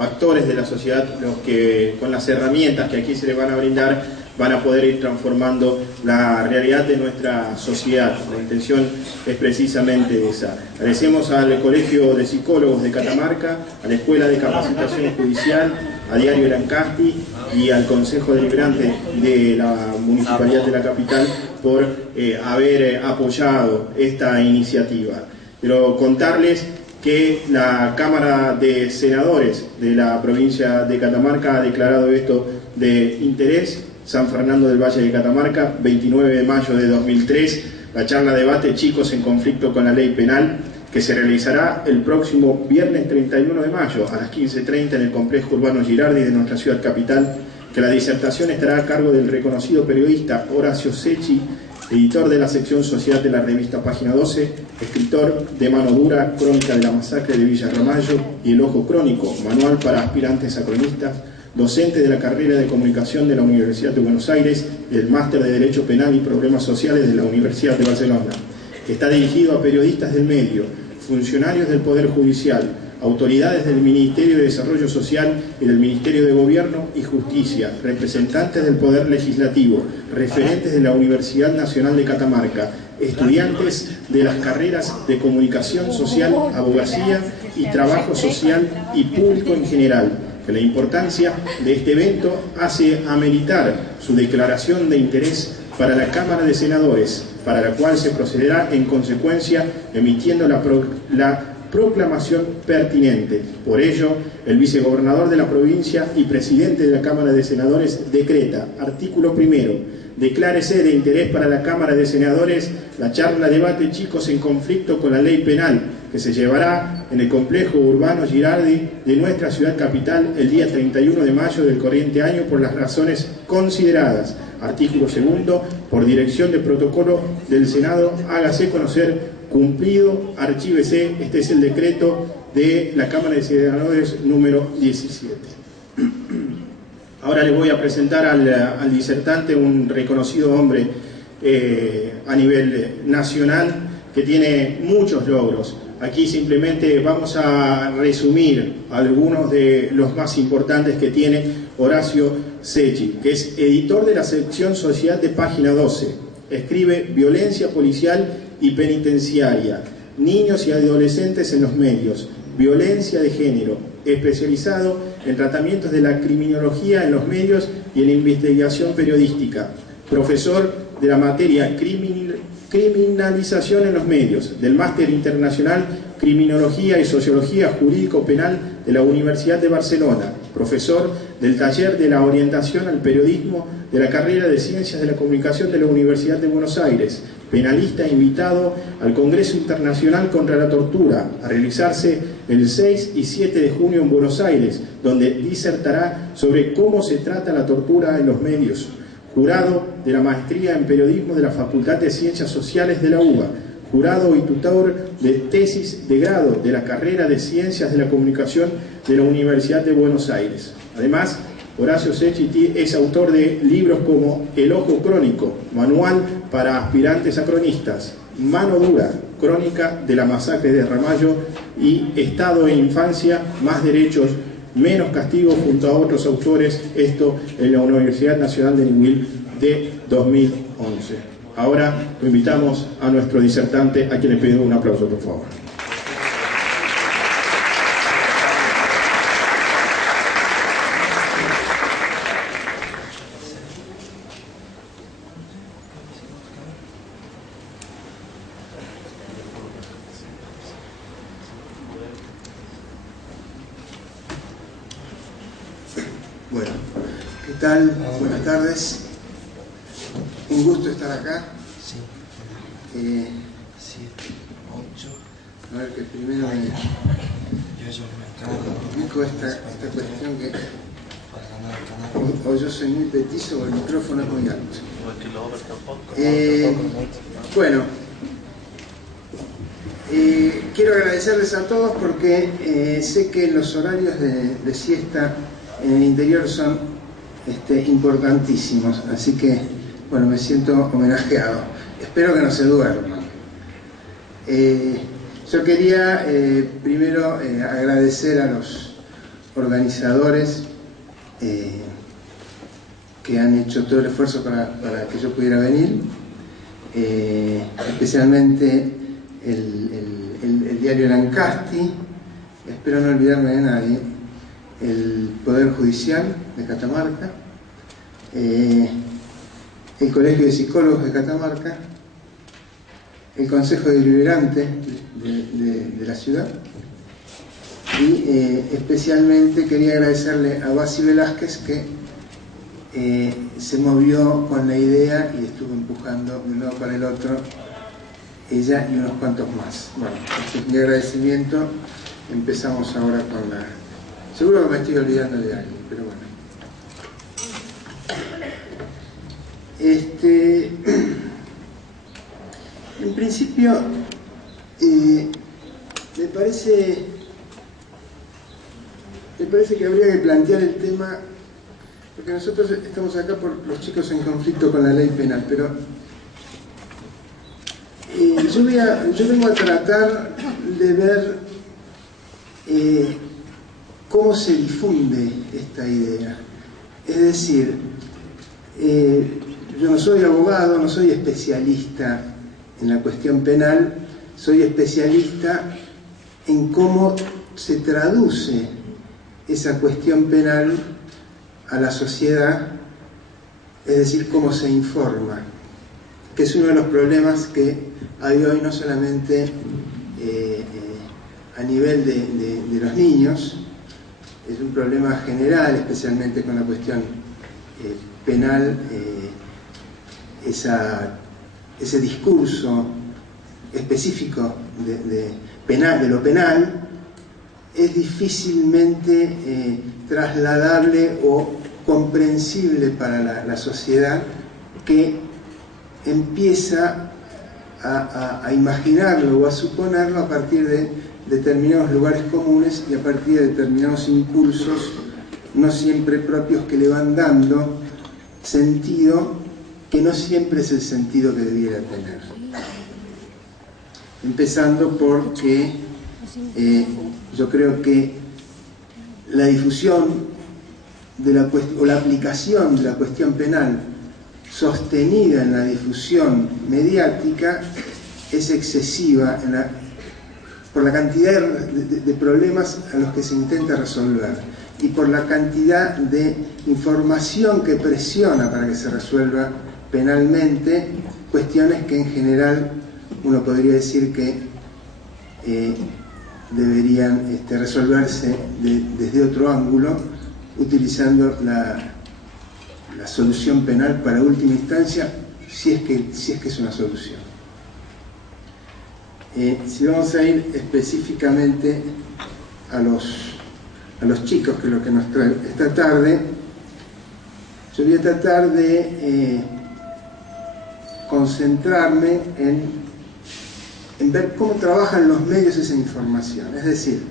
actores de la sociedad los que con las herramientas que aquí se les van a brindar van a poder ir transformando la realidad de nuestra sociedad. La intención es precisamente esa. Agradecemos al Colegio de Psicólogos de Catamarca, a la Escuela de Capacitación Judicial, a Diario Erancasti y al Consejo Deliberante de la Municipalidad de la Capital por haber apoyado esta iniciativa. Pero contarles que la Cámara de Senadores de la provincia de Catamarca ha declarado esto de interés. San Fernando del Valle de Catamarca, 29 de mayo de 2003, la charla debate Chicos en conflicto con la ley penal, que se realizará el próximo viernes 31 de mayo a las 15:30 en el complejo urbano Girardi de nuestra ciudad capital, que la disertación estará a cargo del reconocido periodista Horacio Secchi, editor de la sección Sociedad de la revista Página 12, escritor de Mano Dura, Crónica de la masacre de Villa Ramallo y El Ojo Crónico, manual para aspirantes a cronistas, docente de la carrera de Comunicación de la Universidad de Buenos Aires y el Máster de Derecho Penal y Problemas Sociales de la Universidad de Barcelona. Está dirigido a periodistas del medio, funcionarios del Poder Judicial, autoridades del Ministerio de Desarrollo Social y del Ministerio de Gobierno y Justicia, representantes del Poder Legislativo, referentes de la Universidad Nacional de Catamarca, estudiantes de las carreras de Comunicación Social, Abogacía y Trabajo Social y público en general. Que la importancia de este evento hace ameritar su declaración de interés para la Cámara de Senadores, para la cual se procederá en consecuencia emitiendo la proclamación pertinente. Por ello, el vicegobernador de la provincia y presidente de la Cámara de Senadores decreta, artículo primero, declárese de interés para la Cámara de Senadores la charla debate Chicos en conflicto con la ley penal, que se llevará en el complejo urbano Girardi de nuestra ciudad capital el día 31 de mayo del corriente año por las razones consideradas. Artículo segundo, por dirección de protocolo del Senado, hágase conocer, cumplido, archívese. Este es el decreto de la Cámara de Senadores número 17. Ahora les voy a presentar al disertante, un reconocido hombre a nivel nacional que tiene muchos logros. Aquí simplemente vamos a resumir algunos de los más importantes que tiene Horacio Secchi, que es editor de la sección Sociedad de Página 12. Escribe Violencia policial y penitenciaria, niños y adolescentes en los medios, violencia de género, especializado en tratamientos de la criminología en los medios y en investigación periodística, profesor de la materia criminalización en los medios, del Máster Internacional Criminología y Sociología Jurídico-Penal de la Universidad de Barcelona, profesor del Taller de la Orientación al Periodismo de la carrera de Ciencias de la Comunicación de la Universidad de Buenos Aires, penalista invitado al Congreso Internacional contra la Tortura, a realizarse el 6 y 7 de junio en Buenos Aires, donde disertará sobre cómo se trata la tortura en los medios. Jurado de la Maestría en Periodismo de la Facultad de Ciencias Sociales de la UBA, jurado y tutor de tesis de grado de la carrera de Ciencias de la Comunicación de la Universidad de Buenos Aires. Además, Horacio Secchi es autor de libros como El Ojo Crónico, manual para aspirantes a cronistas, Mano Dura, Crónica de la masacre de Ramallo y Estado e Infancia, más derechos, menos castigo, junto a otros autores, esto en la Universidad Nacional de Niwil de 2011. Ahora lo invitamos a nuestro disertante, a quien le pido un aplauso, por favor. Bueno, ¿qué tal? Buenas tardes. Un gusto estar acá. A ver que primero me explico esta cuestión que o yo soy muy petizo o el micrófono es muy alto. Bueno, quiero agradecerles a todos porque sé que los horarios de siesta en el interior son importantísimos, así que bueno, me siento homenajeado. Espero que no se duerman. Yo quería primero agradecer a los organizadores que han hecho todo el esfuerzo para que yo pudiera venir, especialmente el diario El Ancasti, espero no olvidarme de nadie, el Poder Judicial de Catamarca, el Colegio de Psicólogos de Catamarca, el Consejo Deliberante de la ciudad, y especialmente quería agradecerle a Basi Velázquez, que se movió con la idea y estuvo empujando de un lado para el otro, ella y unos cuantos más. Bueno, este es mi agradecimiento. Empezamos ahora con la... Seguro que me estoy olvidando de alguien, pero bueno. En principio, me parece que habría que plantear el tema, porque nosotros estamos acá por los chicos en conflicto con la ley penal, pero yo vengo a tratar de ver cómo se difunde esta idea. Es decir, yo no soy abogado, no soy especialista en la cuestión penal, soy especialista en cómo se traduce esa cuestión penal a la sociedad, es decir, cómo se informa, que es uno de los problemas que hay hoy no solamente a nivel de los niños, es un problema general, especialmente con la cuestión penal, ese discurso específico de lo penal es difícilmente trasladable o comprensible para la sociedad, que empieza a imaginarlo o a suponerlo a partir de determinados lugares comunes y a partir de determinados impulsos no siempre propios que le van dando sentido, que no siempre es el sentido que debiera tener. Empezando porque yo creo que la difusión o la aplicación de la cuestión penal sostenida en la difusión mediática es excesiva por la cantidad de problemas a los que se intenta resolver y por la cantidad de información que presiona para que se resuelva penalmente cuestiones que en general uno podría decir que deberían resolverse desde otro ángulo, utilizando la solución penal para última instancia, si es que es una solución. Si vamos a ir específicamente a los chicos, que es lo que nos trae esta tarde, yo voy a tratar de concentrarme en ver cómo trabajan los medios esa información, es decir,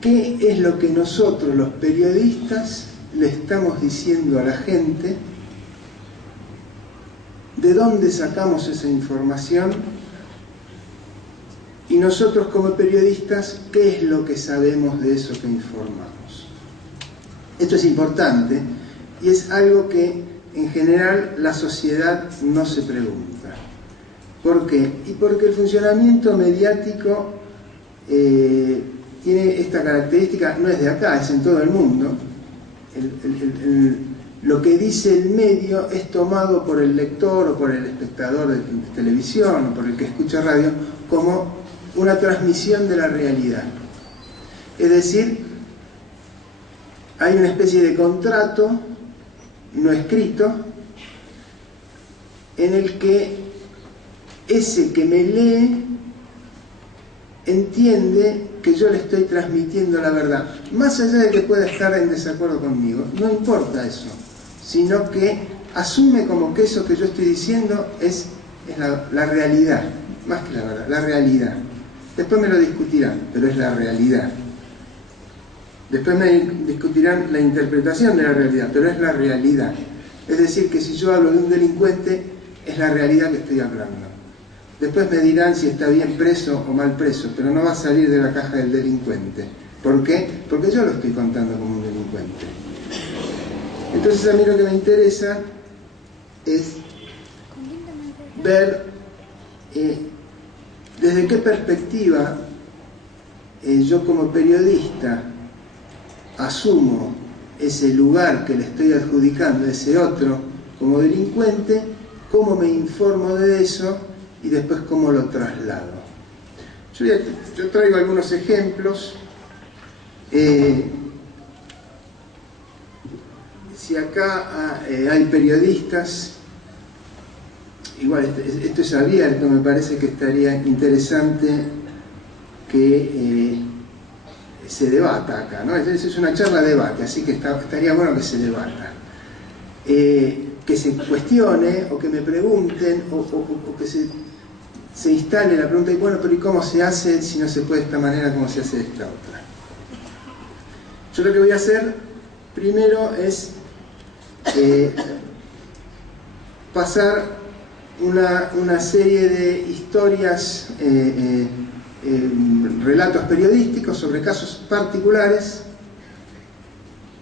qué es lo que nosotros los periodistas le estamos diciendo a la gente, de dónde sacamos esa información y nosotros como periodistas qué es lo que sabemos de eso que informamos. Esto es importante y es algo que en general la sociedad no se pregunta. ¿Por qué? Y porque el funcionamiento mediático tiene esta característica, no es de acá, es en todo el mundo. Lo que dice el medio es tomado por el lector o por el espectador de televisión o por el que escucha radio como una transmisión de la realidad. Es decir, hay una especie de contrato no escrito en el que ese que me lee entiende que yo le estoy transmitiendo la verdad, más allá de que pueda estar en desacuerdo conmigo, no importa eso, sino que asume como que eso que yo estoy diciendo es la realidad, más que la verdad, la realidad. Después me lo discutirán, pero es la realidad. Después me discutirán la interpretación de la realidad, pero es la realidad. Es decir, que si yo hablo de un delincuente, es la realidad que estoy hablando. Después me dirán si está bien preso o mal preso, pero no va a salir de la caja del delincuente. ¿Por qué? Porque yo lo estoy contando como un delincuente. Entonces a mí lo que me interesa es ver desde qué perspectiva yo como periodista asumo ese lugar que le estoy adjudicando a ese otro como delincuente, cómo me informo de eso y después cómo lo traslado. Yo traigo algunos ejemplos. Si acá hay periodistas, igual esto es abierto, me parece que estaría interesante que se debata acá, ¿no? Es una charla de debate, así que estaría bueno que se debata. Que se cuestione, o que me pregunten, o que se instale la pregunta, y bueno, pero ¿y cómo se hace si no se puede de esta manera, cómo se hace de esta otra? Yo lo que voy a hacer primero es pasar una serie de historias, relatos periodísticos sobre casos particulares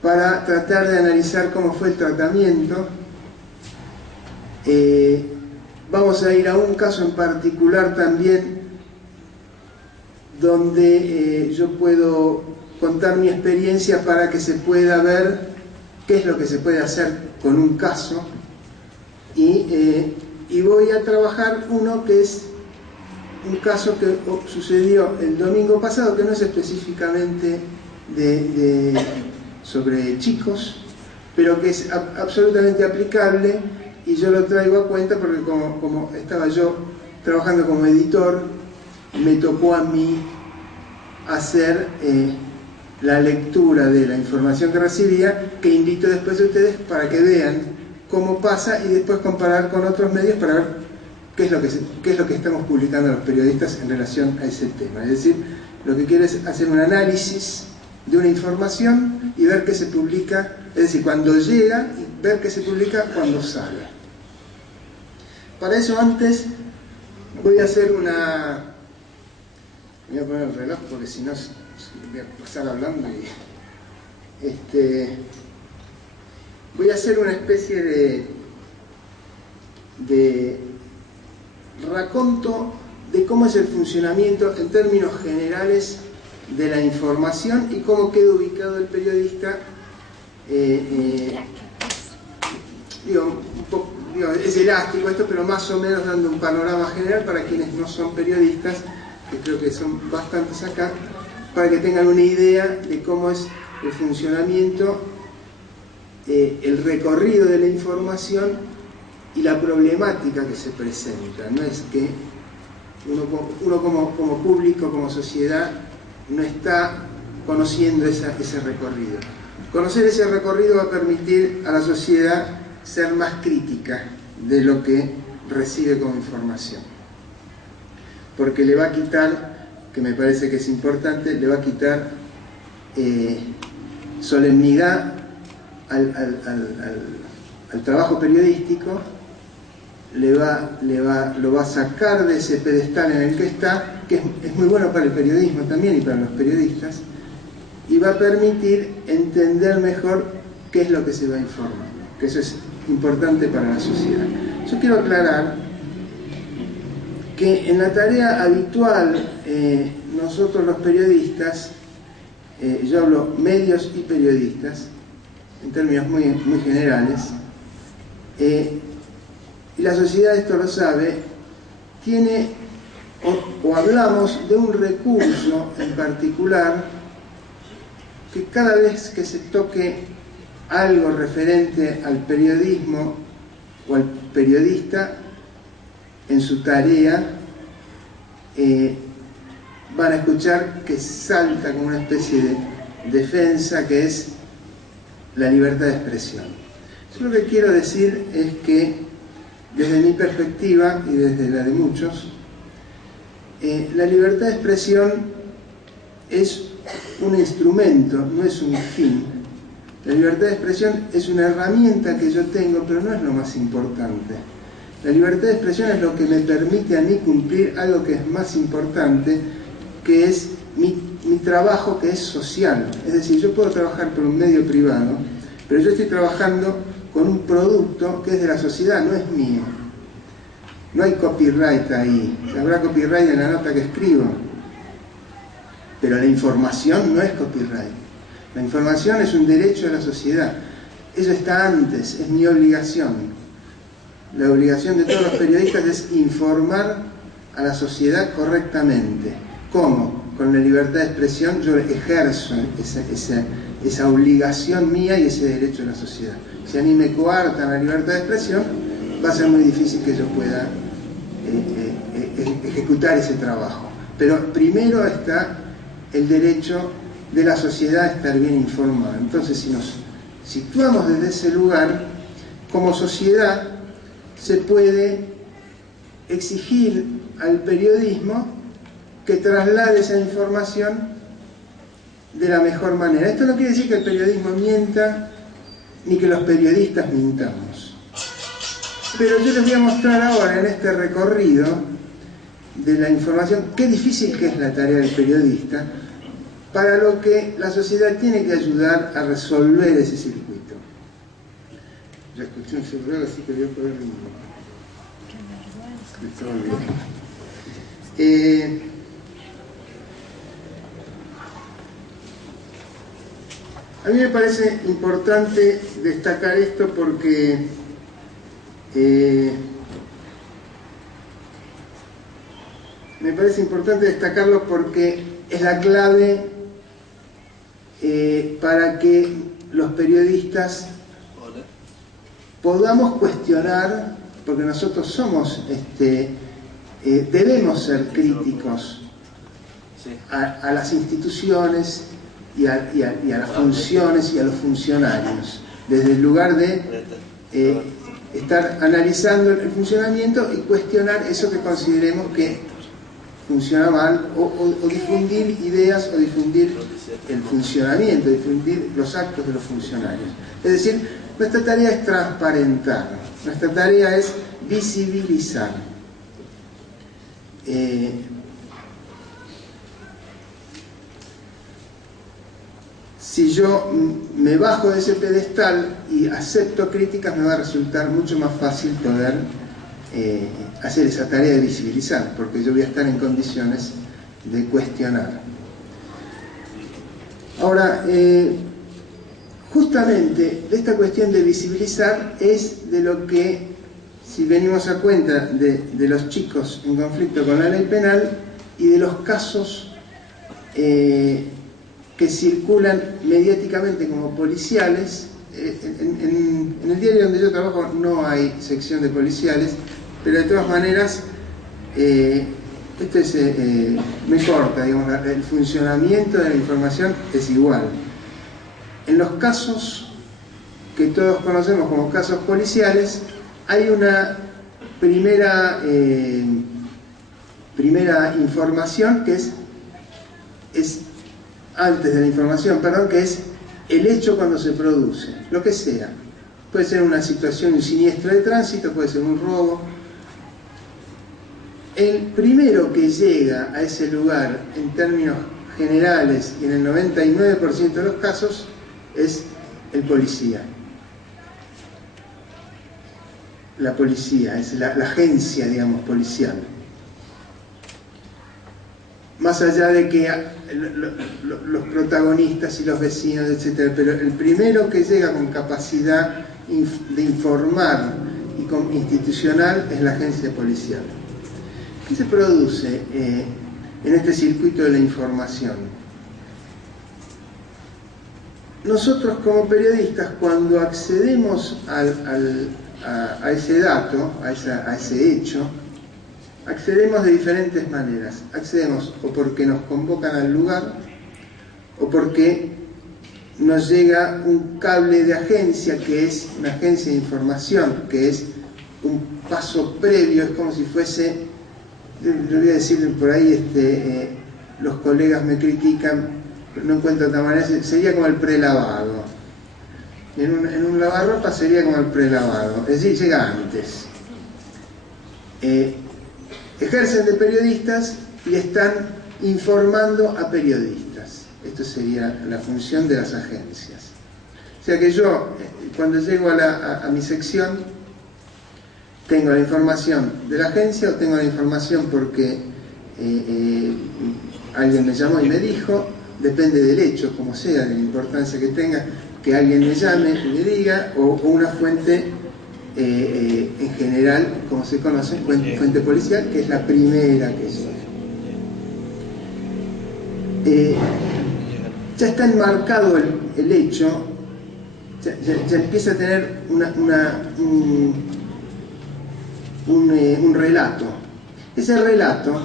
para tratar de analizar cómo fue el tratamiento. Vamos a ir a un caso en particular también donde yo puedo contar mi experiencia para que se pueda ver qué es lo que se puede hacer con un caso, y voy a trabajar uno que es un caso que sucedió el domingo pasado, que no es específicamente sobre chicos, pero que es absolutamente aplicable, y yo lo traigo a cuenta porque como estaba yo trabajando como editor, me tocó a mí hacer la lectura de la información que recibía, que invito después a ustedes para que vean cómo pasa y después comparar con otros medios para ver qué es lo que estamos publicando los periodistas en relación a ese tema. Es decir, lo que quiero es hacer un análisis de una información y ver qué se publica, es decir, cuando llega, y ver qué se publica cuando sale. Para eso antes voy a hacer una... Voy a poner el reloj porque si no voy a pasar hablando y... voy a hacer una especie de raconto de cómo es el funcionamiento en términos generales de la información y cómo queda ubicado el periodista. Es elástico esto, pero más o menos dando un panorama general para quienes no son periodistas, que creo que son bastantes acá, para que tengan una idea de cómo es el funcionamiento, el recorrido de la información y la problemática que se presenta. No es que uno como público, como sociedad, no está conociendo ese recorrido. Conocer ese recorrido va a permitir a la sociedad ser más crítica de lo que recibe como información. Porque le va a quitar, que me parece que es importante, le va a quitar solemnidad al trabajo periodístico, lo va a sacar de ese pedestal en el que está, que es muy bueno para el periodismo también y para los periodistas, y va a permitir entender mejor qué es lo que se va a informar, que eso es importante para la sociedad. Yo quiero aclarar que en la tarea habitual, nosotros los periodistas, yo hablo medios y periodistas, en términos muy generales, y la sociedad, esto lo sabe, tiene, o hablamos de un recurso en particular, que cada vez que se toque algo referente al periodismo o al periodista en su tarea, van a escuchar que salta como una especie de defensa, que es la libertad de expresión. Yo lo que quiero decir es que, desde mi perspectiva y desde la de muchos, la libertad de expresión es un instrumento, no es un fin. La libertad de expresión es una herramienta que yo tengo, pero no es lo más importante. La libertad de expresión es lo que me permite a mí cumplir algo que es más importante, que es mi trabajo, que es social. Es decir, yo puedo trabajar por un medio privado, pero yo estoy trabajando con un producto que es de la sociedad, no es mío. No hay copyright ahí. Habrá copyright en la nota que escribo, pero la información no es copyright. La información es un derecho de la sociedad. Eso está antes, es mi obligación. La obligación de todos los periodistas es informar a la sociedad correctamente. ¿Cómo? Con la libertad de expresión yo ejerzo esa obligación mía y ese derecho de la sociedad. Si a mí me coartan la libertad de expresión, va a ser muy difícil que yo pueda ejecutar ese trabajo. Pero primero está el derecho de la sociedad a estar bien informada. Entonces, si nos situamos desde ese lugar, como sociedad se puede exigir al periodismo que traslade esa información de la mejor manera. Esto no quiere decir que el periodismo mienta ni que los periodistas mintamos. Pero yo les voy a mostrar ahora en este recorrido de la información qué difícil que es la tarea del periodista, para lo que la sociedad tiene que ayudar a resolver ese circuito. Ya escuché un celular, así que voy a poder... A mí me parece importante destacar esto porque es la clave para que los periodistas podamos cuestionar, porque nosotros somos, debemos ser críticos a las instituciones y a las funciones y a los funcionarios, desde el lugar de estar analizando el funcionamiento y cuestionar eso que consideremos que funciona mal, o difundir ideas, o difundir el funcionamiento, difundir los actos de los funcionarios. Es decir, nuestra tarea es transparentar, nuestra tarea es visibilizar. Si yo me bajo de ese pedestal y acepto críticas, me va a resultar mucho más fácil poder hacer esa tarea de visibilizar, porque yo voy a estar en condiciones de cuestionar. Ahora, justamente de esta cuestión de visibilizar es de lo que, si venimos a cuenta de los chicos en conflicto con la ley penal y de los casos que circulan mediáticamente como policiales. En el diario donde yo trabajo no hay sección de policiales, pero de todas maneras esto es, no importa, digamos, el funcionamiento de la información es igual. En los casos que todos conocemos como casos policiales, hay una primera información que es antes de la información, perdón, que es el hecho cuando se produce, lo que sea. Puede ser una situación, un siniestro de tránsito, puede ser un robo. El primero que llega a ese lugar en términos generales y en el 99% de los casos es el policía. La policía, es la agencia, digamos, policial. Más allá de que los protagonistas y los vecinos, etc. Pero el primero que llega con capacidad de informar y institucional es la agencia policial. ¿Qué se produce en este circuito de la información? Nosotros como periodistas, cuando accedemos a ese dato, a ese hecho, accedemos de diferentes maneras. Accedemos o porque nos convocan al lugar, o porque nos llega un cable de agencia, que es una agencia de información, que es un paso previo, es como si fuese, yo voy a decir por ahí, los colegas me critican, no encuentro otra manera, sería como el prelavado. En un lavarropa sería como el prelavado, es decir, llega antes. ejercen de periodistas y están informando a periodistas. Esto sería la función de las agencias. O sea que yo, cuando llego a mi sección, tengo la información de la agencia o tengo la información porque alguien me llamó y me dijo, depende del hecho, como sea, de la importancia que tenga, que alguien me llame y me diga, o una fuente, en general, como se conoce, fuente policial, que es la primera que llega. Ya está enmarcado el hecho, ya empieza a tener un relato. Ese relato,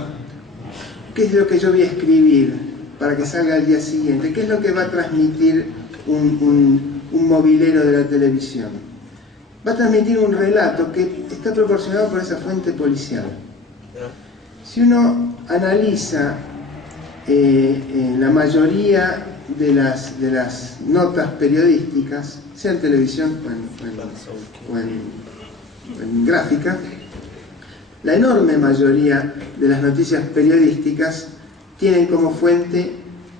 ¿qué es lo que yo voy a escribir para que salga al día siguiente? ¿Qué es lo que va a transmitir un movilero de la televisión? Va a transmitir un relato que está proporcionado por esa fuente policial. Si uno analiza la mayoría de las notas periodísticas, sea en televisión o en gráfica, la enorme mayoría de las noticias periodísticas tienen como fuente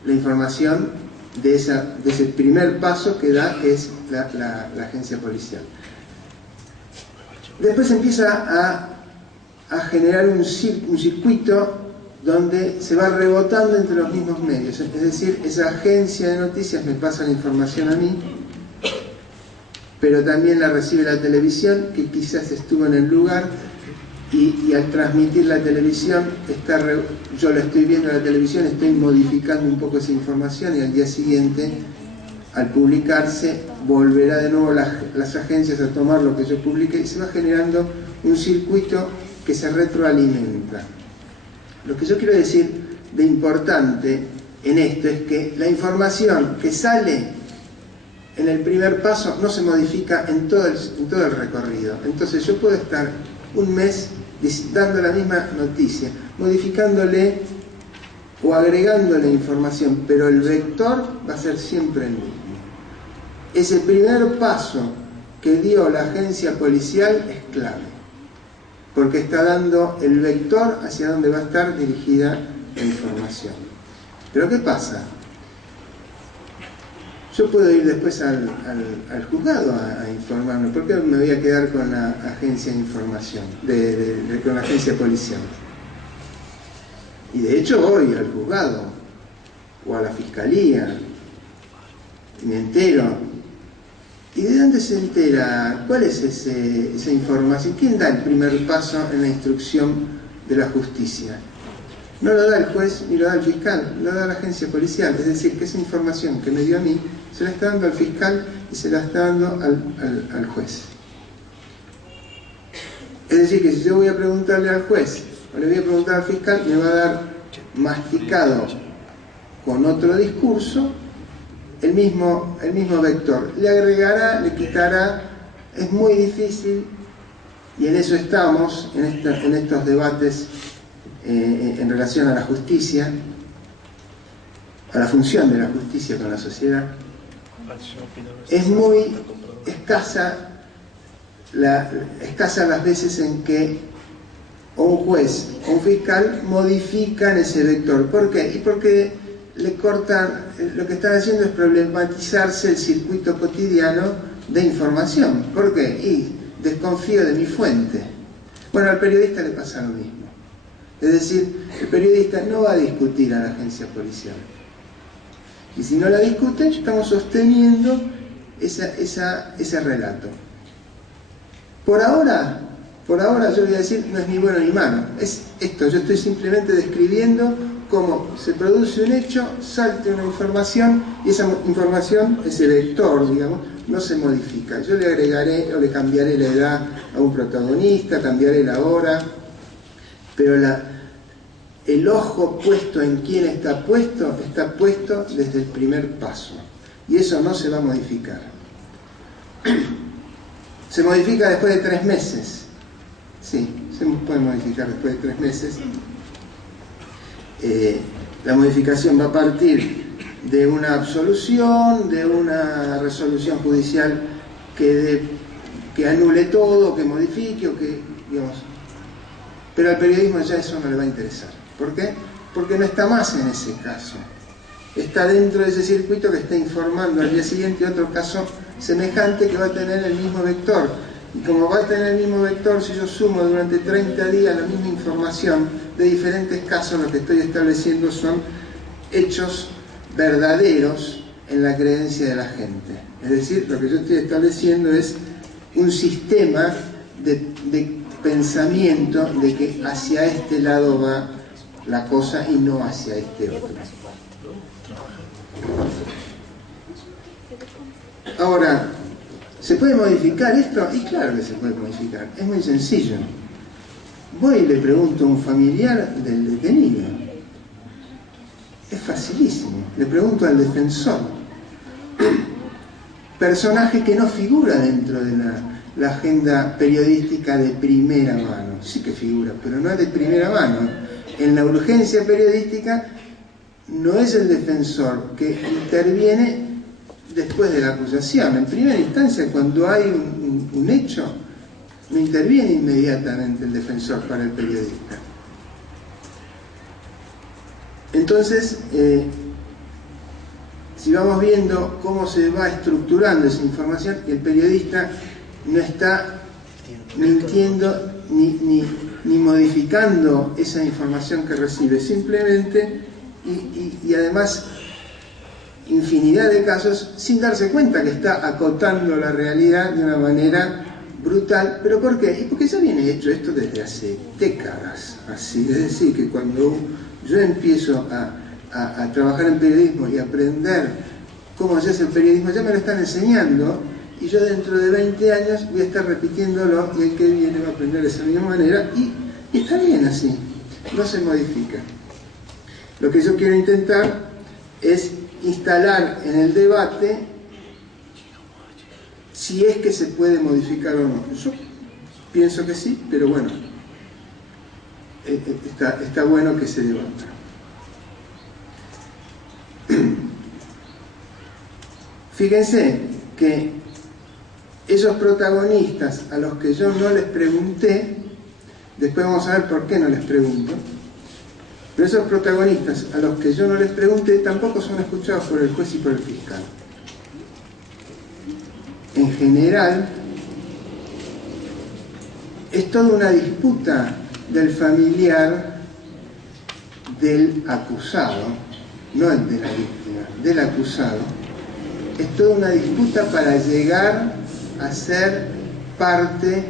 la información de ese primer paso que da, que es la agencia policial. Después empieza a generar un circuito donde se va rebotando entre los mismos medios. Es decir, esa agencia de noticias me pasa la información a mí, pero también la recibe la televisión, que quizás estuvo en el lugar, y al transmitir la televisión, yo la estoy viendo en la televisión, estoy modificando un poco esa información, y al día siguiente, al publicarse, volverá de nuevo las agencias a tomar lo que yo publiqué, y se va generando un circuito que se retroalimenta. Lo que yo quiero decir de importante en esto es que la información que sale en el primer paso no se modifica en todo el recorrido. Entonces yo puedo estar un mes dando la misma noticia, modificándole o agregándole información, pero el vector va a ser siempre el mismo. Ese primer paso que dio la agencia policial es clave, porque está dando el vector hacia donde va a estar dirigida la información. Pero ¿qué pasa? Yo puedo ir después al juzgado a informarme. ¿Por qué me voy a quedar con la agencia de información, con la agencia policial? Y de hecho voy al juzgado o a la fiscalía y me entero. ¿Y de dónde se entera? ¿Cuál es esa información? ¿Quién da el primer paso en la instrucción de la justicia? No lo da el juez ni lo da el fiscal, lo da la agencia policial. Es decir, que esa información que me dio a mí se la está dando al fiscal y se la está dando al juez. Es decir, que si yo voy a preguntarle al juez o le voy a preguntar al fiscal, me va a dar masticado con otro discurso el mismo vector. Le agregará, le quitará, es muy difícil, y en eso estamos, en estos debates en relación a la justicia, a la función de la justicia con la sociedad. Es muy escasa las veces en que o un juez o un fiscal modifican ese vector. ¿Por qué? Y porque le cortan, lo que están haciendo es problematizarse el circuito cotidiano de información. ¿Por qué? Y desconfío de mi fuente. Bueno, al periodista le pasa lo mismo. Es decir, el periodista no va a discutir a la agencia policial. Y si no la discute, estamos sosteniendo ese relato. Por ahora yo voy a decir, no es ni bueno ni malo. Es esto, yo estoy simplemente describiendo cómo se produce un hecho, salta una información, y esa información, ese vector, digamos, no se modifica. Yo le agregaré o le cambiaré la edad a un protagonista, cambiaré la hora, pero el ojo puesto en quién está puesto desde el primer paso. Y eso no se va a modificar. Se modifica después de 3 meses. Sí, se puede modificar después de 3 meses. La modificación va a partir de una absolución, de una resolución judicial que anule todo, que modifique, o que, digamos, pero al periodismo ya eso no le va a interesar. ¿Por qué? Porque no está más en ese caso. Está dentro de ese circuito que está informando al día siguiente otro caso semejante que va a tener el mismo vector. Y como va a tener el mismo vector, si yo sumo durante 30 días la misma información de diferentes casos, lo que estoy estableciendo son hechos verdaderos en la creencia de la gente. Es decir, lo que yo estoy estableciendo es un sistema de pensamiento de que hacia este lado va la cosa y no hacia este otro. Ahora, ¿se puede modificar esto? Y claro que se puede modificar, es muy sencillo. Voy y le pregunto a un familiar del detenido. Es facilísimo. Le pregunto al defensor. Personaje que no figura dentro de la agenda periodística de primera mano. Sí que figura, pero no es de primera mano. En la urgencia periodística no es el defensor que interviene después de la acusación. En primera instancia, cuando hay un hecho, no interviene inmediatamente el defensor para el periodista. Entonces, si vamos viendo cómo se va estructurando esa información, el periodista no está mintiendo ni modificando esa información que recibe, simplemente y además infinidad de casos sin darse cuenta que está acotando la realidad de una manera brutal. ¿Pero por qué? Y porque ya viene hecho esto desde hace décadas. Así, es decir, que cuando yo empiezo a trabajar en periodismo y aprender cómo se hace el periodismo, ya me lo están enseñando, y yo dentro de 20 años voy a estar repitiéndolo, y el que viene va a aprender de esa misma manera, y está bien así, no se modifica. Lo que yo quiero intentar es instalar en el debate si es que se puede modificar o no. Yo pienso que sí, pero bueno, está bueno que se debata. Fíjense que esos protagonistas a los que yo no les pregunté, después vamos a ver por qué no les pregunto, pero esos protagonistas a los que yo no les pregunté tampoco son escuchados por el juez y por el fiscal. En general, es toda una disputa del familiar del acusado, no el de la víctima, del acusado. Es toda una disputa para llegar a ser parte,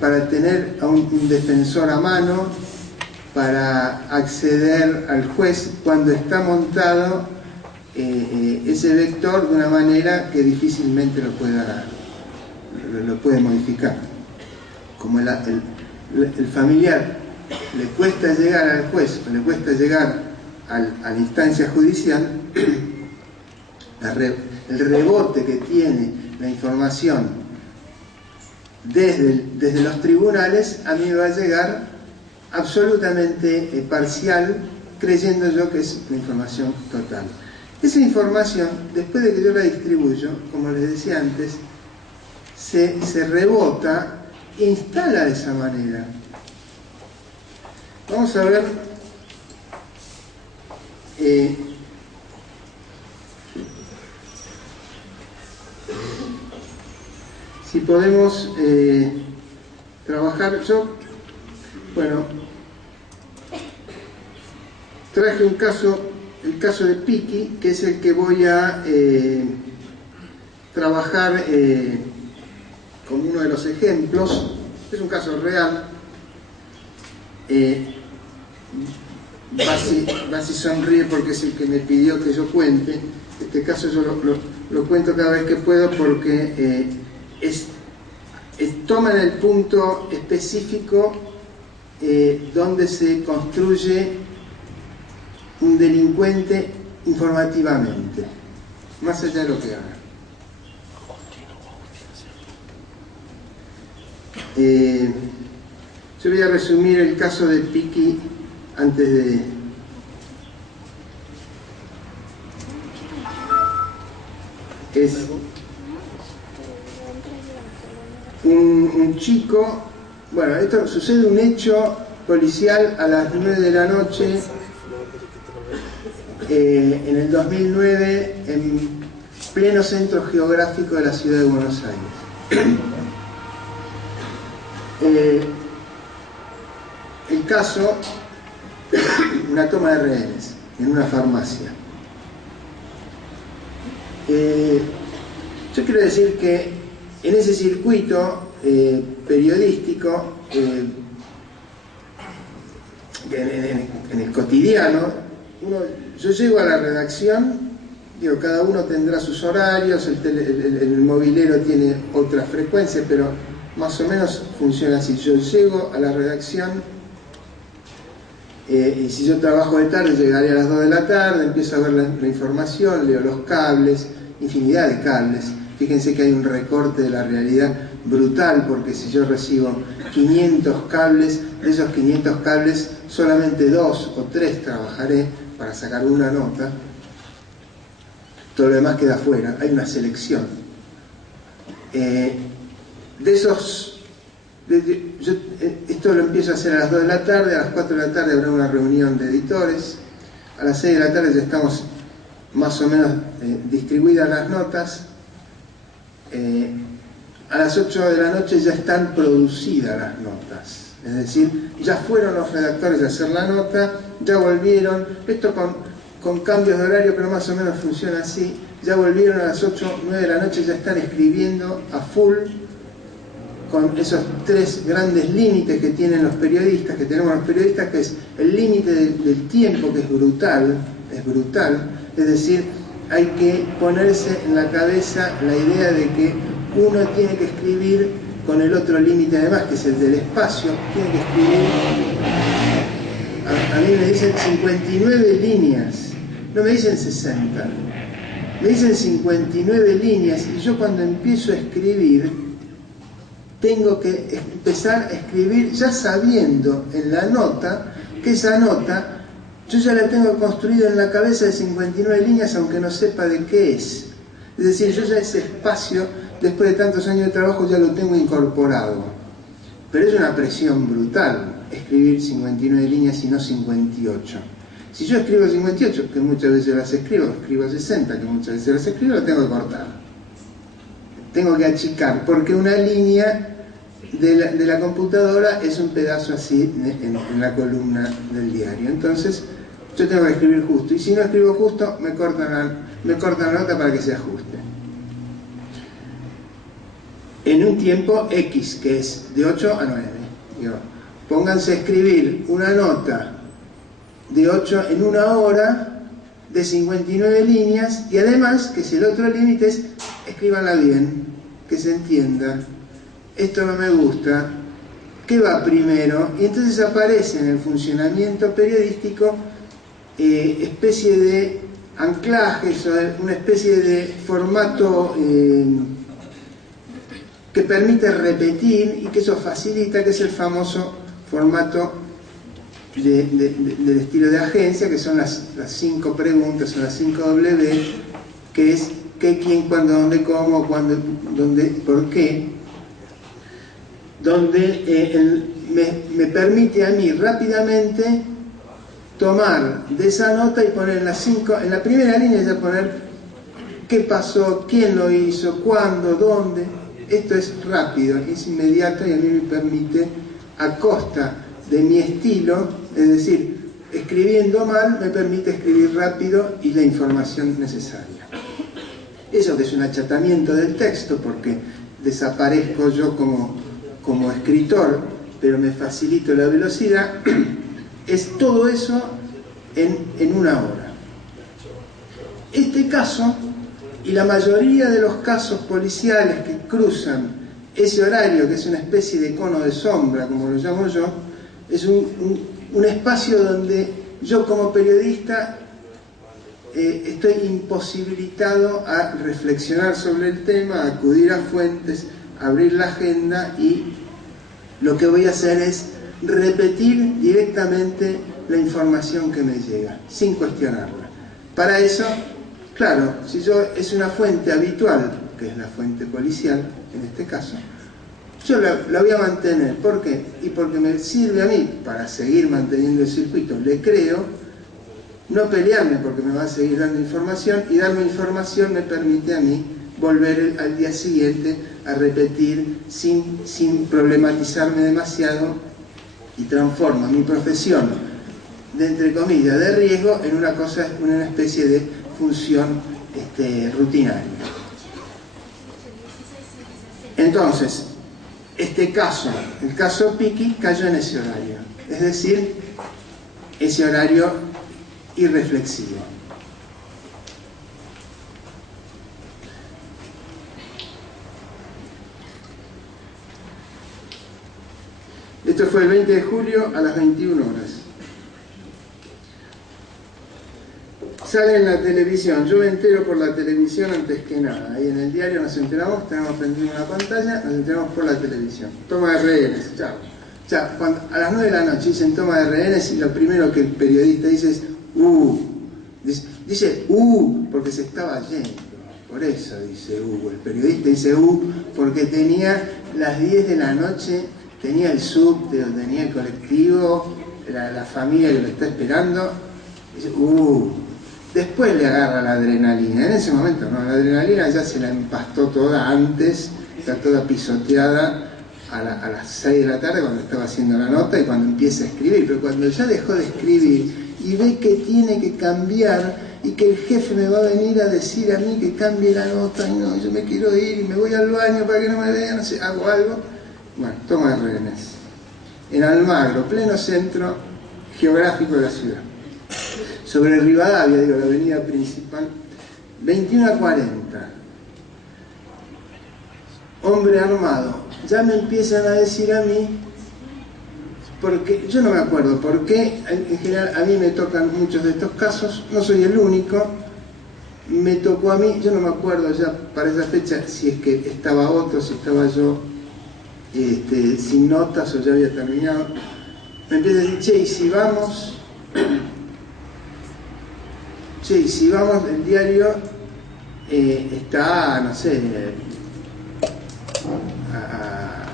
para tener a un defensor a mano, para acceder al juez cuando está montado ese vector de una manera que difícilmente lo puede modificar. Como el familiar le cuesta llegar al juez, o le cuesta llegar a la instancia judicial, el rebote que tiene la información desde los tribunales a mí me va a llegar absolutamente parcial, creyendo yo que es la información total. Esa información, después de que yo la distribuyo, como les decía antes, se rebota e instala de esa manera. Vamos a ver si podemos trabajar. Yo, bueno, traje un caso, el caso de Piqui, que es el que voy a trabajar como uno de los ejemplos. Es un caso real. Basi sonríe porque es el que me pidió que yo cuente. Este caso yo lo cuento cada vez que puedo porque toman el punto específico donde se construye un delincuente informativamente, más allá de lo que haga. Yo voy a resumir el caso de Piqui antes de... Es un chico... Bueno, esto sucede un hecho policial a las 9 de la noche en el 2009 en pleno centro geográfico de la ciudad de Buenos Aires. El caso, una toma de rehenes en una farmacia. Yo quiero decir que en ese circuito periodístico, en el cotidiano, yo llego a la redacción, digo, cada uno tendrá sus horarios, el mobilero tiene otra frecuencia, pero más o menos funciona así. Yo llego a la redacción y si yo trabajo de tarde, llegaré a las 2 de la tarde, empiezo a ver la información, leo los cables, infinidad de cables. Fíjense que hay un recorte de la realidad brutal, porque si yo recibo 500 cables, de esos 500 cables solamente 2 o 3 trabajaré para sacar una nota, todo lo demás queda afuera, hay una selección. Esto lo empiezo a hacer a las 2 de la tarde, a las 4 de la tarde habrá una reunión de editores, a las 6 de la tarde ya estamos más o menos distribuidas las notas, a las 8 de la noche ya están producidas las notas, es decir, ya fueron los redactores a hacer la nota, ya volvieron, esto con cambios de horario, pero más o menos funciona así, ya volvieron a las 8, 9 de la noche, ya están escribiendo a full, con esos 3 grandes límites que tienen los periodistas, que tenemos los periodistas, que es el límite del tiempo, que es brutal, es decir, hay que ponerse en la cabeza la idea de que uno tiene que escribir con el otro límite además, que es el del espacio, tiene que escribir, a mí me dicen 59 líneas, no me dicen 60, me dicen 59 líneas, y yo cuando empiezo a escribir, tengo que empezar a escribir ya sabiendo en la nota que esa nota yo ya la tengo construida en la cabeza de 59 líneas, aunque no sepa de qué es. Es decir, yo ya ese espacio, después de tantos años de trabajo, ya lo tengo incorporado. Pero es una presión brutal escribir 59 líneas y no 58. Si yo escribo 58, que muchas veces las escribo 60, que muchas veces las escribo, lo tengo que cortar. Tengo que achicar, porque una línea de la computadora es un pedazo así en la columna del diario. Entonces yo tengo que escribir justo, y si no escribo justo me cortan la nota para que se ajuste en un tiempo X, que es de 8 a 9. Digo, pónganse a escribir una nota de 8 en una hora de 59 líneas, y además que si el otro límite es escríbanla bien, que se entienda. Esto no me gusta, ¿qué va primero? Y entonces aparece en el funcionamiento periodístico especie de anclajes, o una especie de formato que permite repetir y que eso facilita, que es el famoso formato del estilo de agencia, que son las 5 preguntas, o las 5 W, que es qué, quién, cuándo, dónde, cómo, cuándo, dónde, por qué, donde me permite a mí rápidamente tomar de esa nota y poner en la primera línea, ya poner qué pasó, quién lo hizo, cuándo, dónde. Esto es rápido, es inmediato, y a mí me permite, a costa de mi estilo, es decir, escribiendo mal, me permite escribir rápido y la información necesaria. Eso que es un achatamiento del texto, porque desaparezco yo como escritor, pero me facilito la velocidad, es todo eso en una hora. Este caso, y la mayoría de los casos policiales que cruzan ese horario, que es una especie de cono de sombra, como lo llamo yo, es un espacio donde yo como periodista estoy imposibilitado a reflexionar sobre el tema, a acudir a fuentes, a abrir la agenda, y lo que voy a hacer es repetir directamente la información que me llega, sin cuestionarla. Para eso, claro, si yo es una fuente habitual, que es la fuente policial, en este caso, yo la voy a mantener. ¿Por qué? Y porque me sirve a mí para seguir manteniendo el circuito, le creo, no pelearme porque me va a seguir dando información, y darme información me permite a mí volver al día siguiente a repetir sin problematizarme demasiado, y transformo mi profesión de, entre comillas, de riesgo en una especie de función rutinaria. Entonces, este caso, el caso Piqui, cayó en ese horario, es decir, ese horario irreflexivo. Esto fue el 20 de julio a las 21 horas. Sale en la televisión, yo me entero por la televisión antes que nada. Ahí en el diario nos enteramos, tenemos prendido una pantalla, nos enteramos por la televisión. Toma de rehenes, chao. Ya, a las 9 de la noche dicen toma de rehenes, y lo primero que el periodista dice es dice porque se estaba yendo. Por eso dice el periodista dice porque tenía las 10 de la noche, tenía el subte, tenía el colectivo, la familia que lo está esperando. Dice después le agarra la adrenalina. En ese momento no, la adrenalina ya se la empastó toda antes, está toda pisoteada a las 6 de la tarde cuando estaba haciendo la nota y cuando empieza a escribir. Pero cuando ya dejó de escribir y ve que tiene que cambiar y que el jefe me va a venir a decir a mí que cambie la nota, y no, yo me quiero ir y me voy al baño para que no me vean, no sé, hago algo. Bueno, toma de rehenes. En Almagro, pleno centro geográfico de la ciudad. Sobre Rivadavia, la avenida principal, 21:40. Hombre armado. Ya me empiezan a decir a mí, porque yo no me acuerdo por qué, en general a mí me tocan muchos de estos casos, no soy el único, me tocó a mí, yo no me acuerdo ya para esa fecha si es que estaba otro, si estaba yo sin notas o ya había terminado. Me empieza a decir, che, y si vamos, el diario está, no sé, a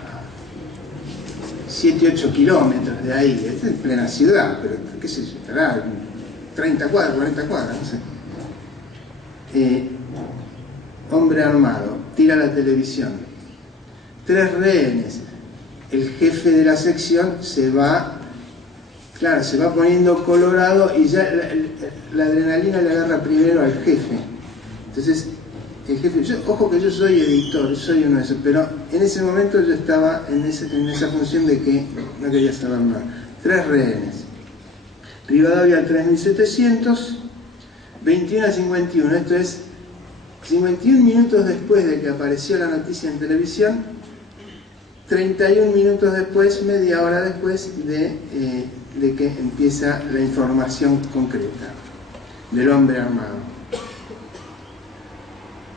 7-8 kilómetros de ahí, es en plena ciudad, pero qué sé yo, estará 30 cuadras, 40 cuadras, no sé. Hombre armado, tira la televisión, 3 rehenes, el jefe de la sección se va poniendo colorado y ya la adrenalina le agarra primero al jefe. Entonces el jefe, ojo que yo soy editor, soy uno de esos, pero en ese momento yo estaba en esa función de que no quería saber nada. 3 rehenes. Rivadavia 3700, 21:51, esto es 51 minutos después de que apareció la noticia en televisión, 31 minutos después, media hora después de que empieza la información concreta del hombre armado.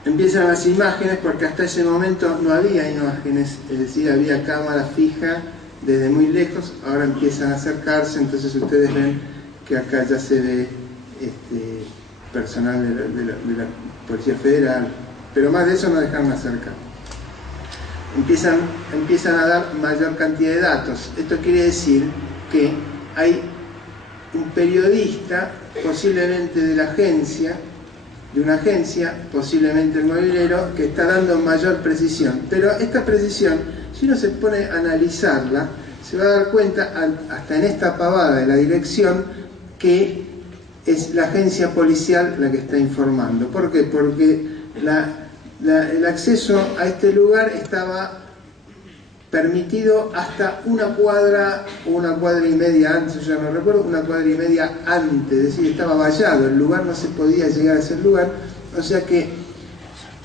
Empiezan las imágenes, porque hasta ese momento no había imágenes, es decir, había cámara fija desde muy lejos, ahora empiezan a acercarse, entonces ustedes ven que acá ya se ve personal de la Policía Federal, pero más de eso no dejaron acercar. Empiezan a dar mayor cantidad de datos. Esto quiere decir que hay un periodista, posiblemente de una agencia, posiblemente el movilero, que está dando mayor precisión. Pero esta precisión, si uno se pone a analizarla, se va a dar cuenta, hasta en esta pavada de la dirección, que es la agencia policial la que está informando. ¿Por qué? Porque el acceso a este lugar estaba permitido hasta 1 cuadra o 1 cuadra y media antes, yo no recuerdo, 1 cuadra y media antes, es decir, estaba vallado, el lugar no se podía llegar a ese lugar, o sea que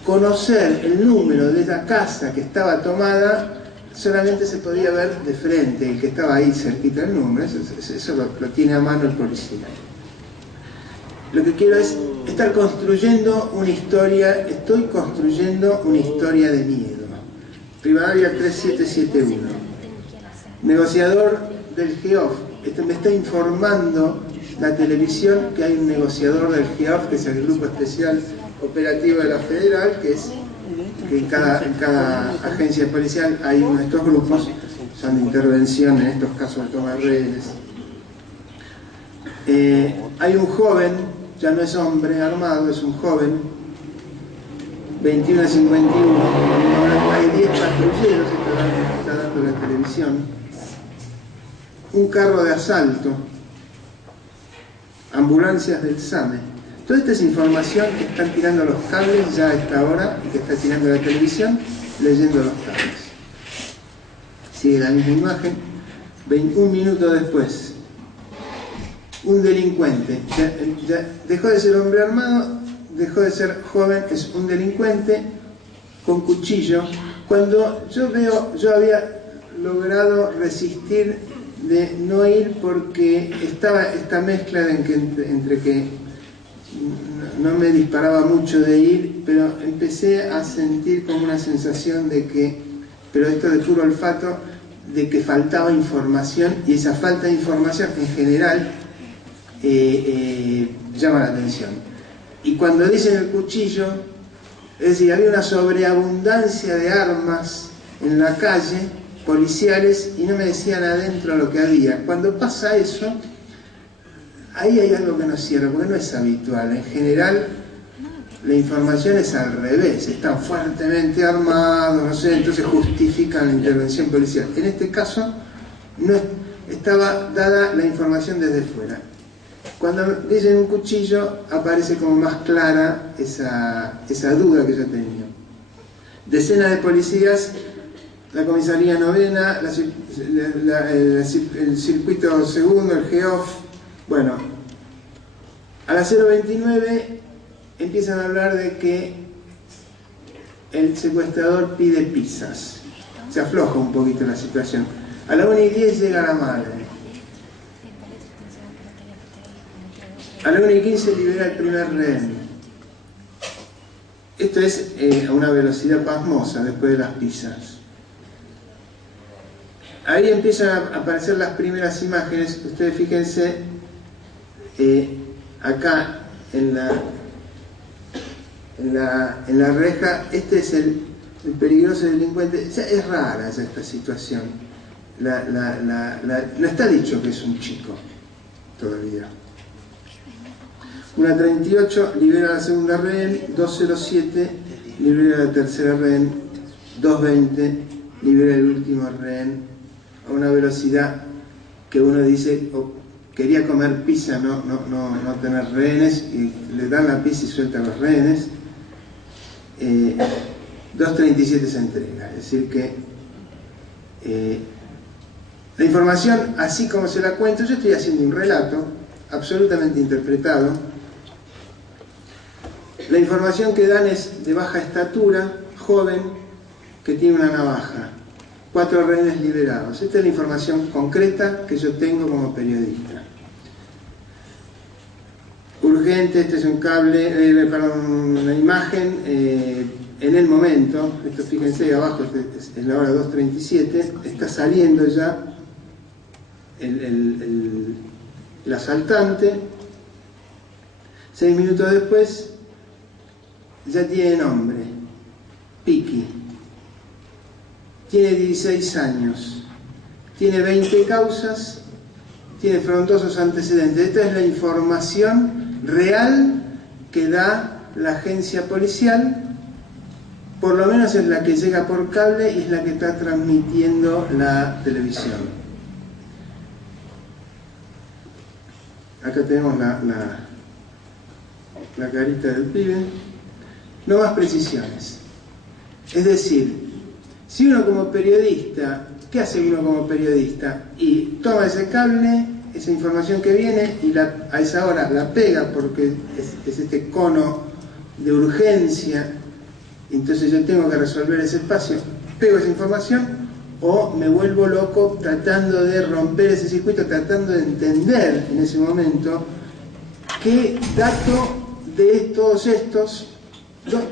conocer el número de esa casa que estaba tomada solamente se podía ver de frente, el que estaba ahí cerquita del número, eso lo tiene a mano el policía. Lo que quiero es estar construyendo una historia, estoy construyendo una historia de miedo. Rivadavia 3771. Negociador del GEOF. Me está informando la televisión que hay un negociador del GEOF, que es el Grupo Especial Operativo de la Federal, que es que en cada agencia policial hay uno de estos grupos, son de intervención, en estos casos de toma de rehenes. Hay un joven, ya no es hombre armado, es un joven, 21 a 51, hay 10 patrulleros, está dando la televisión, un carro de asalto, ambulancias del SAME. Toda esta es información que están tirando los cables ya a esta hora y que está tirando la televisión leyendo los cables. Sigue la misma imagen. 21 minutos después, un delincuente, ya dejó de ser hombre armado, dejó de ser joven, es un delincuente con cuchillo. Cuando yo había logrado resistir de no ir porque estaba esta mezcla entre que no me disparaba mucho de ir, pero empecé a sentir como una sensación de que, pero esto de puro olfato, de que faltaba información, y esa falta de información en general llama la atención. Y cuando dicen el cuchillo, es decir, había una sobreabundancia de armas en la calle, policiales, y no me decían adentro lo que había. Cuando pasa eso, ahí hay algo que no cierra, porque no es habitual. En general, la información es al revés, están fuertemente armados, no sé, entonces justifican la intervención policial. En este caso, no estaba dada la información desde fuera. Cuando dicen un cuchillo, aparece como más clara esa duda que yo tenía. Decenas de policías, la comisaría novena, el circuito segundo, el GEOF. Bueno, a las 0:29 empiezan a hablar de que el secuestrador pide pizzas. Se afloja un poquito la situación. A la 1:10 llega la madre. A la 1:15 libera el primer rehén. Esto es a una velocidad pasmosa después de las pizzas. Ahí empiezan a aparecer las primeras imágenes. Ustedes fíjense, acá en la reja, este es el peligroso delincuente. Es rara esta situación. No está dicho que es un chico todavía. 1:38 libera la segunda rehén, 2:07 libera la tercera rehén, 2:20 libera el último rehén, a una velocidad que uno dice, oh, quería comer pizza, no tener rehenes, y le dan la pizza y sueltan los rehenes. 2:37 se entrega, es decir que la información, así como se la cuento, yo estoy haciendo un relato absolutamente interpretado. La información que dan es de baja estatura, joven, que tiene una navaja, 4 rehenes liberados. Esta es la información concreta que yo tengo como periodista. Urgente, este es un cable, una imagen en el momento. Esto, fíjense, abajo es la hora 2:37, está saliendo ya el asaltante. 6 minutos después ya tiene nombre, Piqui, tiene 16 años, tiene 20 causas, tiene frondosos antecedentes. Esta es la información real que da la agencia policial, por lo menos es la que llega por cable y es la que está transmitiendo la televisión. Acá tenemos la carita del pibe. No más precisiones. Es decir, si uno como periodista, ¿qué hace uno como periodista? Y toma ese cable, esa información que viene, y a esa hora la pega porque es este cono de urgencia, entonces yo tengo que resolver ese espacio, pego esa información, o me vuelvo loco tratando de romper ese circuito, tratando de entender en ese momento qué dato de todos estos,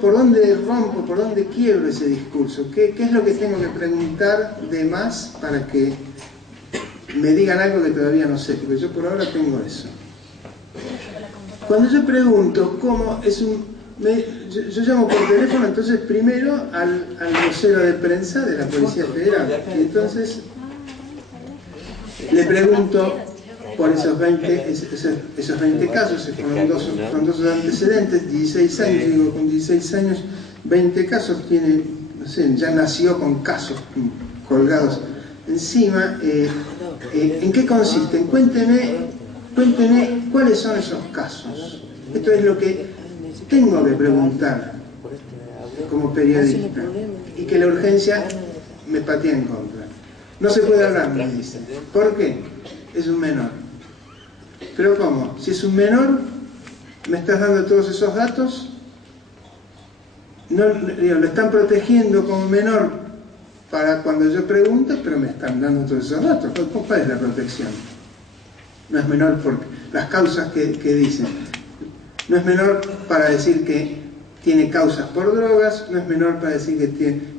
por dónde rompo, por dónde quiebro ese discurso, qué es lo que tengo que preguntar de más para que me digan algo que todavía no sé, porque yo por ahora tengo eso. Cuando yo pregunto cómo es Yo llamo por teléfono entonces primero al vocero de prensa de la Policía Federal. Y entonces le pregunto por esos 20 casos, fueron dos antecedentes, 16 años, digo, con 16 años, 20 casos, tiene, no sé, ya nació con casos colgados encima. ¿En qué consisten? Cuénteme cuáles son esos casos. Esto es lo que tengo que preguntar como periodista, y que la urgencia me patea en contra. No se puede hablar, me dicen. ¿Por qué? Es un menor. ¿Pero cómo? Si es un menor, me estás dando todos esos datos, no, lo están protegiendo como menor para cuando yo pregunto, pero me están dando todos esos datos. ¿Cuál es la protección? No es menor por las causas que dicen. No es menor para decir que tiene causas por drogas, no es menor para decir que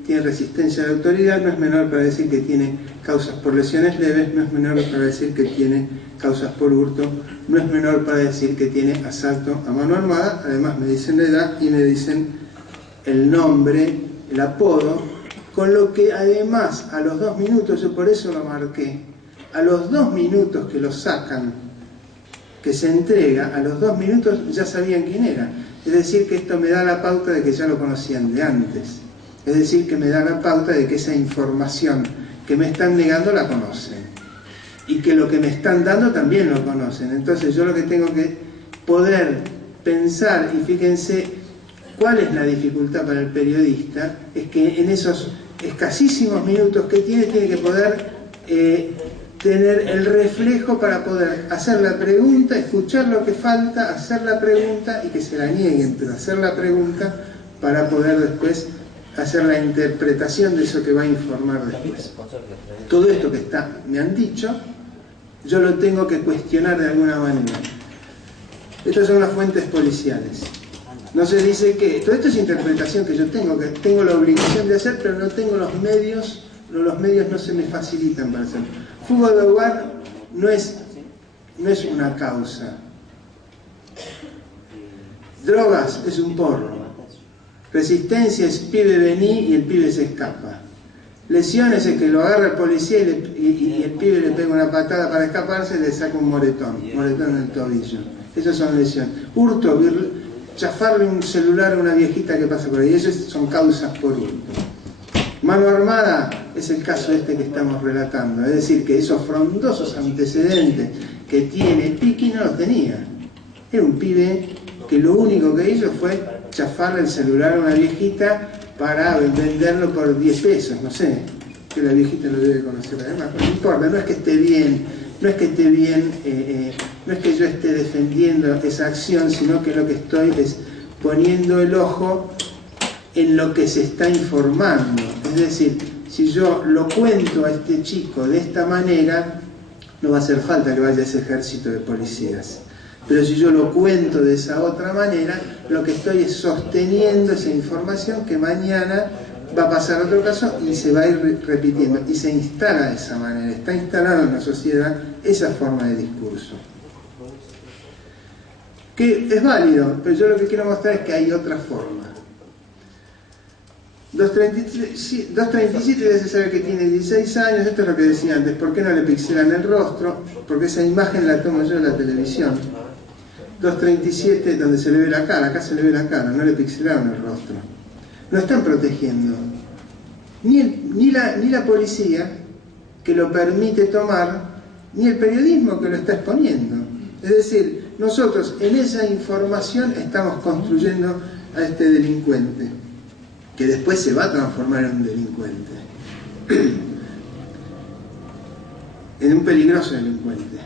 tiene resistencia a la autoridad, no es menor para decir que tiene causas por lesiones leves, no es menor para decir que tiene causas por hurto, no es menor para decir que tiene asalto a mano armada. Además me dicen la edad y me dicen el nombre, el apodo, con lo que además a los 2 minutos, yo por eso lo marqué, a los 2 minutos que lo sacan, que se entrega, a los 2 minutos ya sabían quién era. Es decir, que esto me da la pauta de que ya lo conocían de antes. Es decir, que me da la pauta de que esa información que me están negando la conocen. Y que lo que me están dando también lo conocen. Entonces yo lo que tengo que poder pensar, y fíjense cuál es la dificultad para el periodista, es que en esos escasísimos minutos que tiene que poder tener el reflejo para poder hacer la pregunta, escuchar lo que falta, hacer la pregunta y que se la nieguen, pero hacer la pregunta para poder después hacer la interpretación de eso que va a informar después. Todo esto que me han dicho, yo lo tengo que cuestionar de alguna manera. Estas son las fuentes policiales. No se dice que... Todo esto es interpretación que tengo la obligación de hacer, pero no tengo los medios no se me facilitan para hacerlo. Fuga de hogar no es una causa. Drogas es un porro. Resistencia es pibe vení y el pibe se escapa. Lesiones es que lo agarra el policía y el pibe le pega una patada para escaparse y le saca un moretón en el tobillo. Esas son lesiones. Hurto, chafarle un celular a una viejita que pasa por ahí. Esas son causas por hurto. Mano armada es el caso este que estamos relatando, es decir, que esos frondosos antecedentes que tiene Piqui no los tenía. Era un pibe que lo único que hizo fue chafarle el celular a una viejita para venderlo por 10 pesos, no sé, que la viejita lo debe conocer además, pero no importa, no es que esté bien, no es que yo esté defendiendo esa acción, sino que lo que estoy es poniendo el ojo en lo que se está informando. Es decir, si yo lo cuento a este chico de esta manera, no va a hacer falta que vaya ese ejército de policías. Pero si yo lo cuento de esa otra manera, lo que estoy es sosteniendo esa información que mañana va a pasar a otro caso y se va a ir repitiendo. Y se instala de esa manera, está instalado en la sociedad esa forma de discurso. Que es válido, pero yo lo que quiero mostrar es que hay otra forma. 237 ya se sabe que tiene 16 años, esto es lo que decía antes, ¿por qué no le pixelan el rostro? Porque esa imagen la tomo yo de la televisión. 237 donde se le ve la cara, acá se le ve la cara, no le pixelaron el rostro. No están protegiendo ni la policía que lo permite tomar, ni el periodismo que lo está exponiendo. Es decir, nosotros en esa información estamos construyendo a este delincuente, que después se va a transformar en un delincuente, en un peligroso delincuente.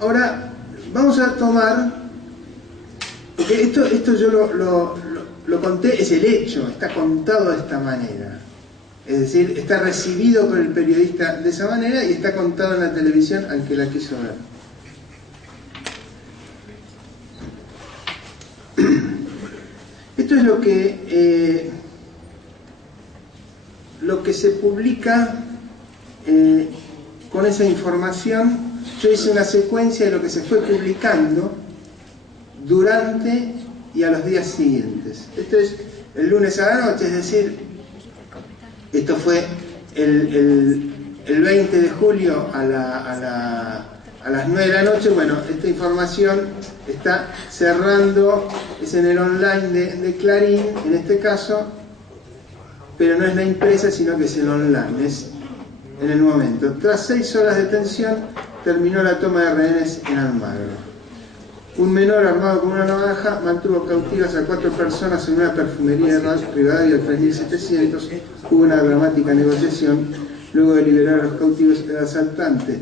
Ahora, vamos a tomar, porque esto yo lo conté, es el hecho, está contado de esta manera. Es decir, está recibido por el periodista de esa manera y está contado en la televisión al que la quiso ver. Esto es lo que se publica con esa información. Yo hice una secuencia de lo que se fue publicando durante y a los días siguientes. Esto es el lunes a la noche, es decir, esto fue el 20 de julio a las 9 de la noche. Bueno, esta información está cerrando, es en el online de Clarín, en este caso, pero no es la impresa, sino que es el online, es en el momento. Tras 6 horas de tensión, terminó la toma de rehenes en Almagro. Un menor armado con una navaja mantuvo cautivas a 4 personas en una perfumería de Rivadavia al 3700. Hubo una dramática negociación. Luego de liberar a los cautivos, el asaltante,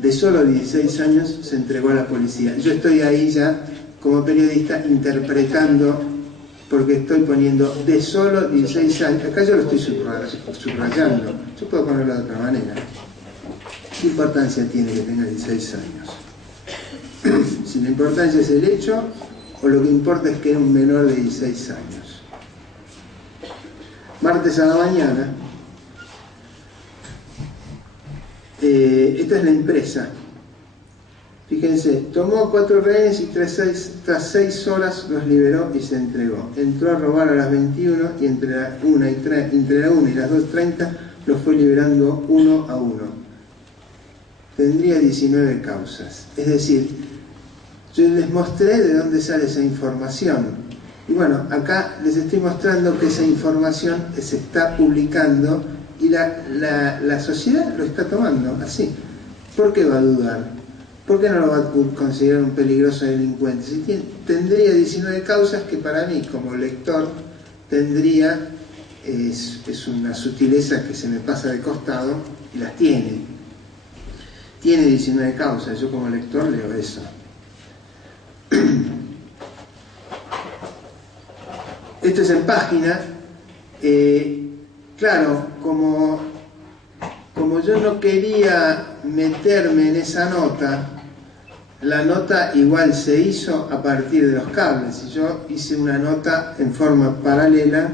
de solo 16 años, se entregó a la policía. Yo estoy ahí ya, como periodista, interpretando, porque estoy poniendo de solo 16 años. Acá yo lo estoy subrayando. Yo puedo ponerlo de otra manera. ¿Qué importancia tiene que tenga 16 años? Si la importancia es el hecho, o lo que importa es que era un menor de 16 años. Martes a la mañana, esta es la empresa. Fíjense, tomó 4 rehenes y tras 6 horas los liberó y se entregó. Entró a robar a las 21 y entre la 1 y las 2:30 los fue liberando uno a uno. Tendría 19 causas. Es decir, yo les mostré de dónde sale esa información. Y bueno, acá les estoy mostrando que esa información se está publicando y la sociedad lo está tomando así. ¿Por qué va a dudar? ¿Por qué no lo va a considerar un peligroso delincuente? Si tendría 19 causas que para mí, como lector, tendría, es una sutileza que se me pasa de costado, y las tiene. Tiene 19 causas, yo como lector leo eso. Esto es en página. Claro, como yo no quería meterme en esa nota, la nota igual se hizo a partir de los cables. Y yo hice una nota en forma paralela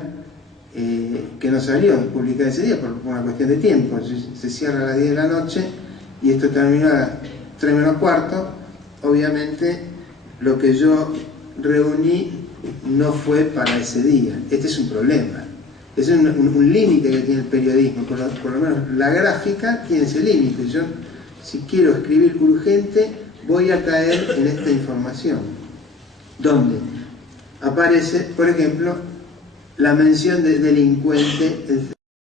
que no salió publicada ese día por una cuestión de tiempo. Se cierra a las 10 de la noche y esto terminó a las 3 menos cuarto. Obviamente lo que yo reuní no fue para ese día. Este es un problema. Es un límite que tiene el periodismo, por lo menos la gráfica tiene ese límite. Yo, si quiero escribir urgente, voy a caer en esta información, donde aparece, por ejemplo, la mención de delincuente,